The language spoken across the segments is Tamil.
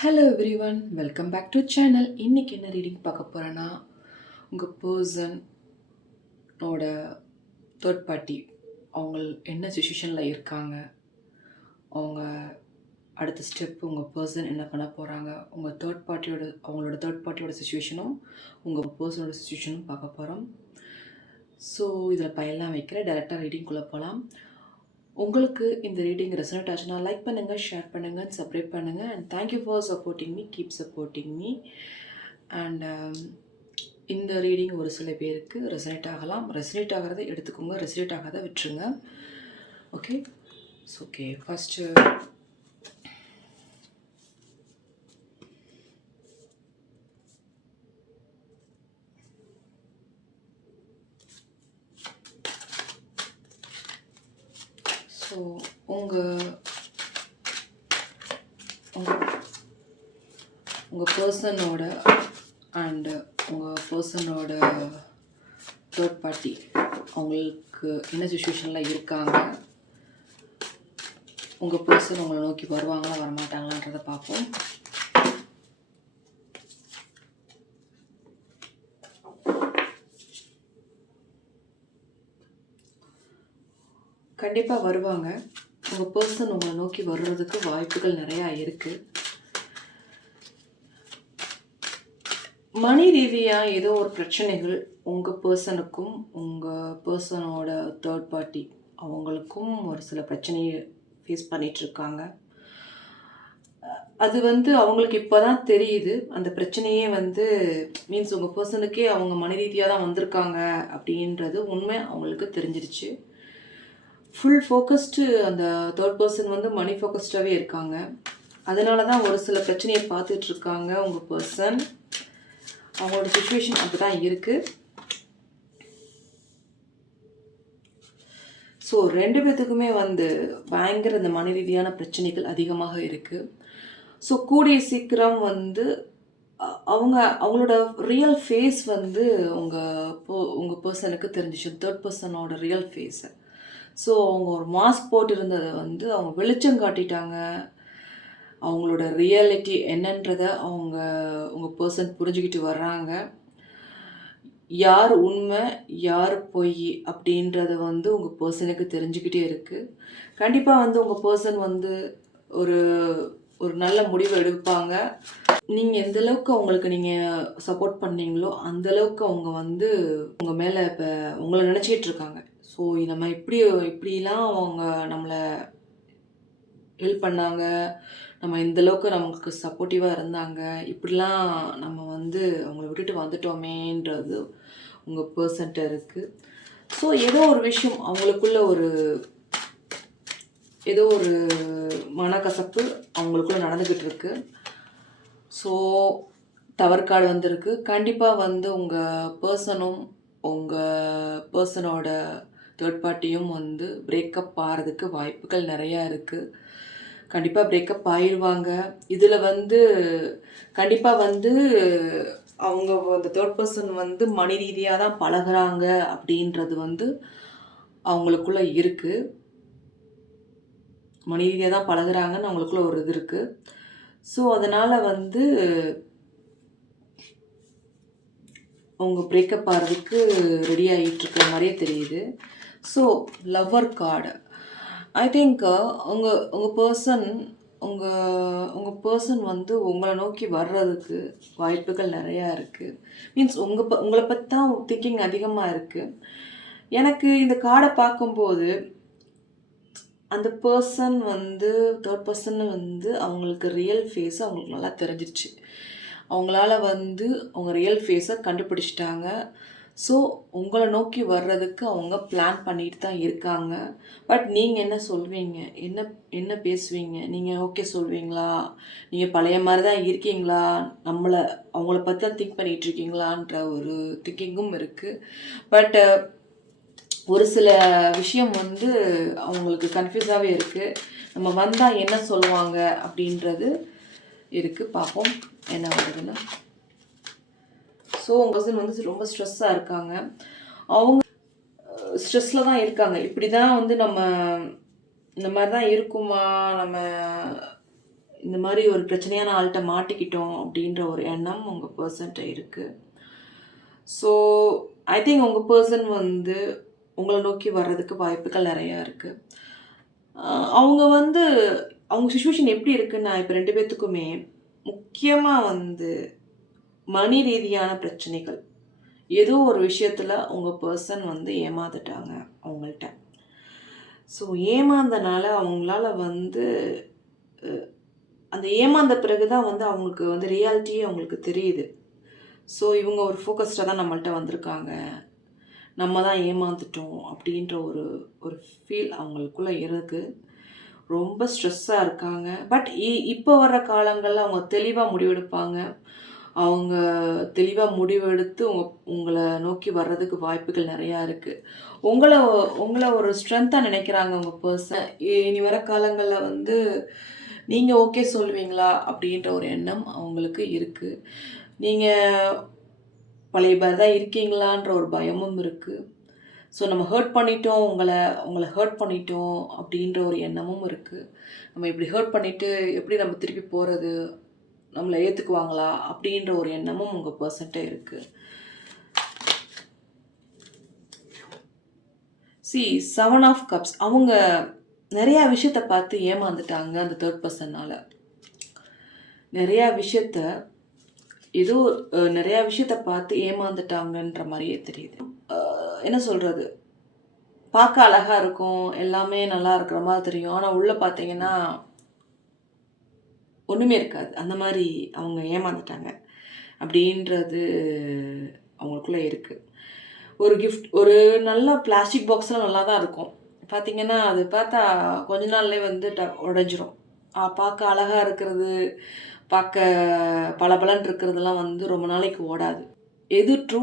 Hello everyone, welcome back to channel. இன்றைக்கி என்ன ரீடிங் பார்க்க போகிறேன்னா, உங்கள் பர்சனோட தேர்ட் பார்ட்டி அவங்க என்ன சுச்சுவேஷனில் இருக்காங்க, அவங்க அடுத்த ஸ்டெப் உங்கள் பர்சன் என்ன பண்ண போகிறாங்க, அவங்களோட தேர்ட் பார்ட்டியோட சுச்சுவேஷனும் உங்கள் பர்சனோட சுச்சுவேஷனும் பார்க்க போகிறோம். ஸோ இதில் பயெல்லாம் வைக்கிற டேரெக்டாக ரீடிங்குள்ளே போகலாம். உங்களுக்கு இந்த ரீடிங் ரெசனேட் ஆச்சுன்னா லைக் பண்ணுங்கள், ஷேர் பண்ணுங்கள், சப்ஸ்கிரைப் பண்ணுங்கள். And thank you for supporting me, keep supporting me. And இந்த ரீடிங் ஒரு சில பேருக்கு ரெசனேட் ஆகலாம். ரெசனேட் ஆகிறத எடுத்துக்கோங்க, ரெசனேட் ஆகாத விட்டுருங்க. ஓகே ஓகே ஃபஸ்ட்டு ஸோ உங்கள் பர்சனோட அண்டு உங்கள் பர்சனோட தேர்ட் பார்ட்டி அவங்களுக்கு என்ன சுச்சுவேஷனில் இருக்காங்க, உங்கள் பர்சன் உங்களை நோக்கி வருவாங்களா வரமாட்டாங்களான்றதை பார்ப்போம். கண்டிப்பாக வருவாங்க. உங்கள் பர்சன் உங்களை நோக்கி வர்றதுக்கு வாய்ப்புகள் நிறையா இருக்குது. மணி ரீதியாக ஏதோ ஒரு பிரச்சனைகள் உங்கள் பர்சனுக்கும் உங்கள் பர்சனோட தேர்ட் பார்ட்டி அவங்களுக்கும் ஒரு சில பிரச்சனையை ஃபேஸ் பண்ணிகிட்ருக்காங்க. அது அவங்களுக்கு இப்போ தான் தெரியுது. அந்த பிரச்சனையே மீன்ஸ் உங்கள் பர்சனுக்கே அவங்க மன ரீதியாக தான் வந்திருக்காங்க அப்படின்றது உண்மை அவங்களுக்கு தெரிஞ்சிருச்சு. ஃபுல் ஃபோக்கஸ்டு அந்த தேர்ட் பர்சன் மணி ஃபோக்கஸ்டாகவே இருக்காங்க. அதனால தான் ஒரு சில பிரச்சனையை பார்த்துட்ருக்காங்க உங்கள் பர்சன். அவங்களோட சுச்சுவேஷன் அப்படி தான் இருக்குது. ஸோ ரெண்டு பேர்த்துக்குமே பயங்கர இந்த மன ரீதியான பிரச்சனைகள் அதிகமாக இருக்குது. ஸோ கூடிய சீக்கிரம் அவங்களோட ரியல் ஃபேஸ் உங்கள் பர்சனுக்கு தெரிஞ்சிச்சு. தேர்ட் பர்சனோட ரியல் ஃபேஸை. ஸோ அவங்க ஒரு மாஸ்க் போட்டு இருந்ததை அவங்க வெளிச்சம் காட்டிட்டாங்க. அவங்களோட ரியாலிட்டி என்னன்றதை உங்கள் பர்சன் புரிஞ்சுக்கிட்டு வர்றாங்க. யார் உண்மை யார் பொய் அப்படின்றத உங்கள் பர்சனுக்கு தெரிஞ்சுக்கிட்டே இருக்குது. கண்டிப்பாக உங்கள் பர்சன் ஒரு ஒரு நல்ல முடிவு எடுப்பாங்க. நீங்கள் எந்தளவுக்கு அவங்களுக்கு நீங்கள் சப்போர்ட் பண்ணீங்களோ அந்தளவுக்கு அவங்க உங்கள் மேலே இப்போ உங்களை நினச்சிக்கிட்டு இருக்காங்க. ஸோ நம்ம இப்படிலாம் அவங்க நம்மளை ஹெல்ப் பண்ணாங்க, நம்ம இந்தளவுக்கு நமக்கு சப்போர்ட்டிவாக இருந்தாங்க, இப்படிலாம் நம்ம அவங்கள விட்டுட்டு வந்துட்டோமேன்றது உங்கள் பர்சன்ட்ட இருக்குது. ஸோ ஏதோ ஒரு விஷயம் அவங்களுக்குள்ள ஏதோ ஒரு மனக்கசப்பு அவங்களுக்குள்ள நடந்துக்கிட்டு இருக்கு. ஸோ டவர் கார்டு வந்திருக்கு. கண்டிப்பாக உங்கள் பர்சனும் உங்கள் பர்சனோட தேர்ட் பார்ட்டியும் பிரேக்கப் ஆகிறதுக்கு வாய்ப்புகள் நிறையா இருக்குது. கண்டிப்பாக பிரேக்கப் ஆயிடுவாங்க. இதில் கண்டிப்பாக அவங்க அந்த தேர்ட் பர்சன் மணி ரீதியாக தான் பழகுறாங்க அப்படின்றது அவங்களுக்குள்ள இருக்குது. மணி ரீதியாக தான் பழகுறாங்கன்னு அவங்களுக்குள்ள ஒரு இது இருக்குது. ஸோ அதனால் அவங்க பிரேக்கப் ஆகிறதுக்கு ரெடி ஆகிட்டு இருக்கிற மாதிரியே தெரியுது. So lover card, I think உங்கள் பர்சன் உங்களை நோக்கி வர்றதுக்கு வாய்ப்புகள் நிறையா இருக்குது. மீன்ஸ் உங்களை பற்றி தான் திங்கிங் அதிகமாக இருக்குது. எனக்கு இந்த கார்டை பார்க்கும்போது அந்த பர்சன் தேர்ட் பர்சன் அவங்களுக்கு ரியல் ஃபேஸை அவங்களுக்கு நல்லா தெரிஞ்சிருச்சு. அவங்களால அவங்க ரியல் ஃபேஸை கண்டுபிடிச்சிட்டாங்க. ஸோ உங்களை நோக்கி வர்றதுக்கு அவங்க பிளான் பண்ணிட்டு தான் இருக்காங்க. பட் நீங்கள் என்ன சொல்வீங்க, என்ன பேசுவீங்க, நீங்கள் ஓகே சொல்வீங்களா, நீங்கள் பழைய மாதிரி தான் இருக்கீங்களா, அவங்கள பற்றி தான் திங்க் பண்ணிகிட்டு இருக்கீங்களான்ற ஒரு திங்கிங்கும் இருக்குது. பட் ஒரு சில விஷயம் அவங்களுக்கு கன்ஃபியூஸாகவே இருக்குது. நம்ம வந்தால் என்ன சொல்லுவாங்க அப்படின்றது இருக்குது. பார்ப்போம் என்ன வருதுன்னு. ஸோ உங்கள் பர்சன் ரொம்ப ஸ்ட்ரெஸ்ஸாக இருக்காங்க. அவங்க ஸ்ட்ரெஸ்ஸில் தான் இருக்காங்க. இப்படி தான் நம்ம இந்த மாதிரி தான் இருக்குமா, நம்ம இந்த மாதிரி ஒரு பிரச்சனையான ஆள்கிட்ட மாட்டிக்கிட்டோம் அப்படின்ற ஒரு எண்ணம் உங்கள் பர்சன்ட்ட இருக்குது. ஸோ ஐ திங்க் உங்கள் பர்சன் வந்து உங்களை நோக்கி வர்றதுக்கு வாய்ப்புகள் நிறையா இருக்குது. அவங்க வந்து அவங்க சுச்சுவேஷன் எப்படி இருக்குன்னா, இப்போ 2 பேர்த்துக்குமே முக்கியமாக வந்து மணி ரீதியான பிரச்சனைகள். ஏதோ ஒரு விஷயத்தில் உங்கள் பர்சன் வந்து ஏமாந்துட்டாங்க அவங்கள்ட்ட. ஸோ ஏமாந்தனால அவங்களால வந்து அந்த ஏமாந்த பிறகு தான் வந்து அவங்களுக்கு வந்து ரியாலிட்டியே அவங்களுக்கு தெரியுது. ஸோ இவங்க ஒரு ஃபோக்கஸ்டாக தான் நம்மள்ட்ட வந்திருக்காங்க, நம்ம தான் ஏமாந்துட்டோம் அப்படின்ற ஒரு ஒரு ஃபீல் அவங்களுக்குள்ளே இருக்குது. ரொம்ப ஸ்ட்ரெஸ்ஸாக இருக்காங்க. பட் இப்போ வர்ற காலங்களில் அவங்க தெளிவாக முடிவெடுப்பாங்க. அவங்க தெளிவாக முடிவெடுத்து உங்களை நோக்கி வர்றதுக்கு வாய்ப்புகள் நிறையா இருக்குது. உங்களை உங்களை ஒரு ஸ்ட்ரென்த்தாக நினைக்கிறாங்க உங்கள் பர்சன். இனி வர காலங்களில் வந்து நீங்கள் ஓகே சொல்லுவீங்களா அப்படின்ற ஒரு எண்ணம் அவங்களுக்கு இருக்குது. நீங்கள் பழைய பேர் தான் இருக்கீங்களான்ற ஒரு பயமும் இருக்குது. ஸோ நம்ம ஹர்ட் பண்ணிட்டோம், உங்களை ஹர்ட் பண்ணிட்டோம் அப்படின்ற ஒரு எண்ணமும் இருக்குது. நம்ம இப்படி ஹர்ட் பண்ணிவிட்டு எப்படி நம்ம திருப்பி போகிறது, நம்மளை ஏற்றுக்குவாங்களா அப்படின்ற ஒரு எண்ணமும் உங்கள் பர்சன்ட்ட இருக்குது. See 7 of cups. அவங்க நிறையா விஷயத்த பார்த்து ஏமாந்துட்டாங்க அந்த தேர்ட் பர்சனால். நிறையா விஷயத்த பார்த்து ஏமாந்துட்டாங்கன்ற மாதிரியே தெரியுது. என்ன சொல்கிறது, பார்க்க அழகாக இருக்கும், எல்லாமே நல்லா இருக்கிற மாதிரி தெரியும். ஆனால் உள்ளே பார்த்தீங்கன்னா ஒன்றுமே இருக்காது. அந்த மாதிரி அவங்க ஏமாந்துட்டாங்க அப்படின்றது அவங்களுக்குள்ளே இருக்குது. ஒரு கிஃப்ட், ஒரு நல்ல பிளாஸ்டிக் பாக்ஸ்லாம் நல்லா தான் இருக்கும். பார்த்திங்கன்னா அது பார்த்தா கொஞ்ச நாள்லேயே வந்து உடஞ்சிரும். பார்க்க அழகாக இருக்கிறது, பார்க்க பளபளன்னு இருக்கிறதுலாம் வந்து ரொம்ப நாளைக்கு ஓடாது. எது ட்ரூ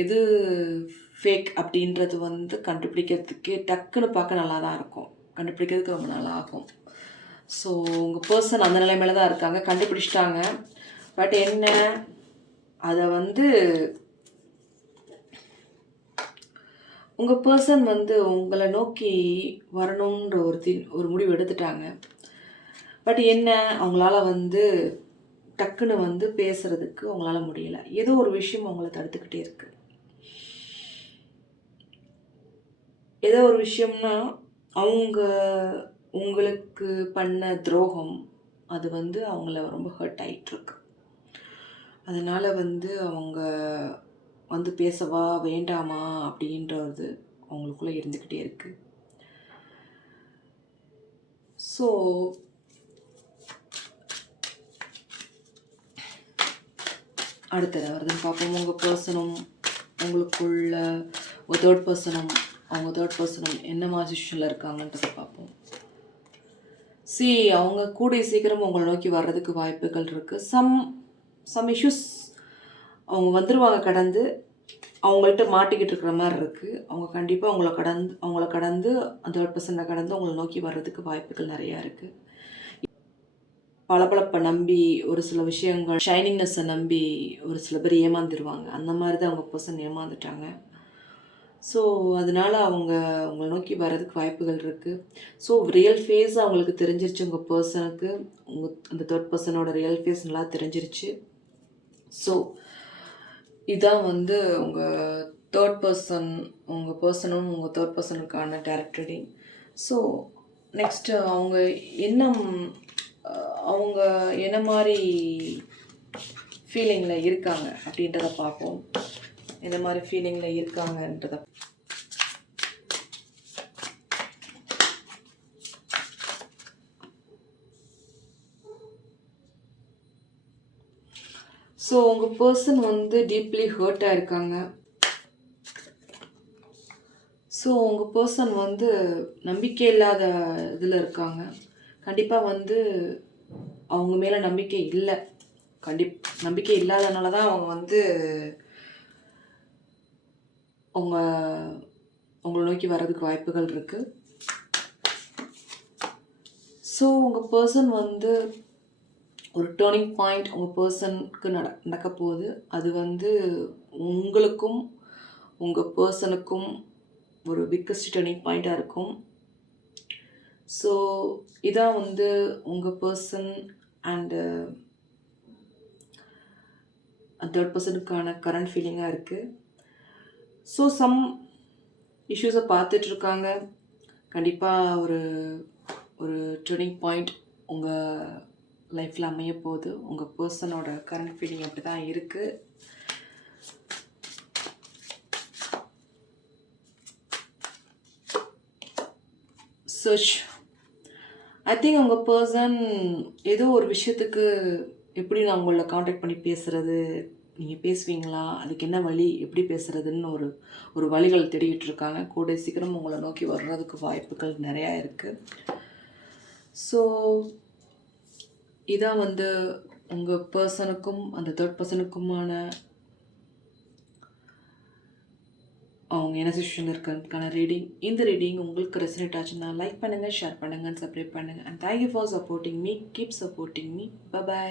எது ஃபேக் அப்படின்றது வந்து கண்டுபிடிக்கிறதுக்கு டக்குன்னு பார்க்க நல்லா தான் இருக்கும், கண்டுபிடிக்கிறதுக்கு ரொம்ப நாள் ஆகும். ஸோ உங்கள் பர்சன் அந்த நிலைமையில தான் இருக்காங்க, கண்டுபிடிச்சிட்டாங்க. பட் என்ன, அதை வந்து உங்கள் பர்சன் வந்து உங்களை நோக்கி வரணுன்ற ஒரு முடிவு எடுத்துட்டாங்க. பட் என்ன, அவங்களால வந்து டக்குன்னு வந்து பேசுகிறதுக்கு அவங்களால முடியலை. ஏதோ ஒரு விஷயம் அவங்கள தடுத்துக்கிட்டே இருக்கு. ஏதோ ஒரு விஷயம்னா அவங்க உங்களுக்கு பண்ண துரோகம், அது வந்து அவங்கள ரொம்ப ஹர்ட் ஆகிட்டுருக்கு. அதனால் வந்து அவங்க வந்து பேசவா வேண்டாமா அப்படின்றது அவங்களுக்குள்ளே இருந்துக்கிட்டே இருக்குது. ஸோ அடுத்தது வருதுன்னு பார்ப்போம். உங்கள் பர்சனும் உங்களுக்குள்ள ஒரு தேர்ட் பர்சனும் என்ன மாதிரி சுச்சுவேஷனில் இருக்காங்கன்றதை பார்ப்போம். அவங்க கூடிய சீக்கிரம் உங்களை நோக்கி வர்றதுக்கு வாய்ப்புகள் இருக்குது. சம் இஷ்யூஸ் அவங்க வந்துடுவாங்க கடந்து, அவங்கள்ட்ட மாட்டிக்கிட்டு இருக்கிற மாதிரி இருக்குது. அவங்க கண்டிப்பாக அவங்கள கடந்து அந்த தேர்ட் பர்சனை கடந்து உங்களை நோக்கி வர்றதுக்கு வாய்ப்புகள் நிறையா இருக்குது. பளபளப்பை நம்பி ஒரு சில விஷயங்கள், ஷைனிங்னஸை நம்பி ஒரு சில பேர் ஏமாந்துருவாங்க. அந்த மாதிரி தான் அவங்க பர்சன் ஏமாந்துட்டாங்க. ஸோ அதனால் உங்களை நோக்கி வர்றதுக்கு வாய்ப்புகள் இருக்குது. ஸோ ரியல் ஃபேஸ் அவங்களுக்கு தெரிஞ்சிருச்சு. உங்கள் பர்சனுக்கு அந்த தேர்ட் பர்சனோட ரியல் ஃபேஸ் நல்லா தெரிஞ்சிருச்சு. ஸோ இதான் வந்து உங்கள் பர்சனும் உங்கள் தேர்ட் பர்சனுக்கான டைரக்ட் ரீடிங். ஸோ நெக்ஸ்ட்டு அவங்க என்ன மாதிரி ஃபீலிங்கில் இருக்காங்க அப்படின்றத பார்ப்போம். என்ன மாதிரி ஃபீலிங்கில் இருக்காங்கன்றத. ஸோ உங்கள் பர்சன் வந்து டீப்லி ஹர்ட்டாக இருக்காங்க. ஸோ உங்கள் பர்சன் வந்து நம்பிக்கை இல்லாத இதில் இருக்காங்க. கண்டிப்பாக வந்து அவங்க மேலே நம்பிக்கை இல்லை. நம்பிக்கை இல்லாதனால தான் அவங்க வந்து உங்களை நோக்கி வர்றதுக்கு வாய்ப்புகள் இருக்குது. ஸோ உங்கள் பர்சன் வந்து ஒரு டேர்னிங் பாயிண்ட் உங்கள் பர்சனுக்கு நடக்க போகுது. அது வந்து உங்களுக்கும் உங்கள் பர்சனுக்கும் ஒரு பிக்கஸ்ட் டேர்னிங் பாயிண்ட்டாக இருக்கும். ஸோ இதான் வந்து உங்கள் பர்சன் அண்டு தேர்ட் பர்சனுக்கான கரண்ட் ஃபீலிங்காக இருக்குது. ஸோ சம் இஷ்யூஸை பார்த்துட்ருக்காங்க. கண்டிப்பாக ஒரு ஒரு டர்னிங் பாயிண்ட் உங்கள் லைஃப்பில் அமைய போகுது. உங்கள் பர்சனோட கரண்ட் ஃபீலிங் அப்படி தான் இருக்குது. சர்ச் ஐ திங்க் உங்கள் பர்சன் ஏதோ ஒரு விஷயத்துக்கு எப்படி நான் உங்களை காண்டாக்ட் பண்ணி பேசுகிறது, நீங்கள் பேசுவீங்களா, அதுக்கு என்ன வழி, எப்படி பேசுகிறதுன்னு ஒரு வழிகள் தேடிக்கிட்டு இருக்காங்க. கூடிய சீக்கிரம் உங்களை நோக்கி வர்றதுக்கு வாய்ப்புகள் நிறையா இருக்குது. ஸோ இதான் வந்து உங்கள் பர்சனுக்கும் அந்த தேர்ட் பர்சனுக்குமான அவங்க என்ன சிச்சுவேஷன் இருக்கிறதுக்கான ரீடிங். இந்த ரீடிங் உங்களுக்கு ரெசனேட் ஆச்சுன்னா லைக் பண்ணுங்கள், ஷேர் பண்ணுங்கள், சப்ஸ்கிரைப் பண்ணுங்கள். And thank you for supporting me. Keep supporting me. By.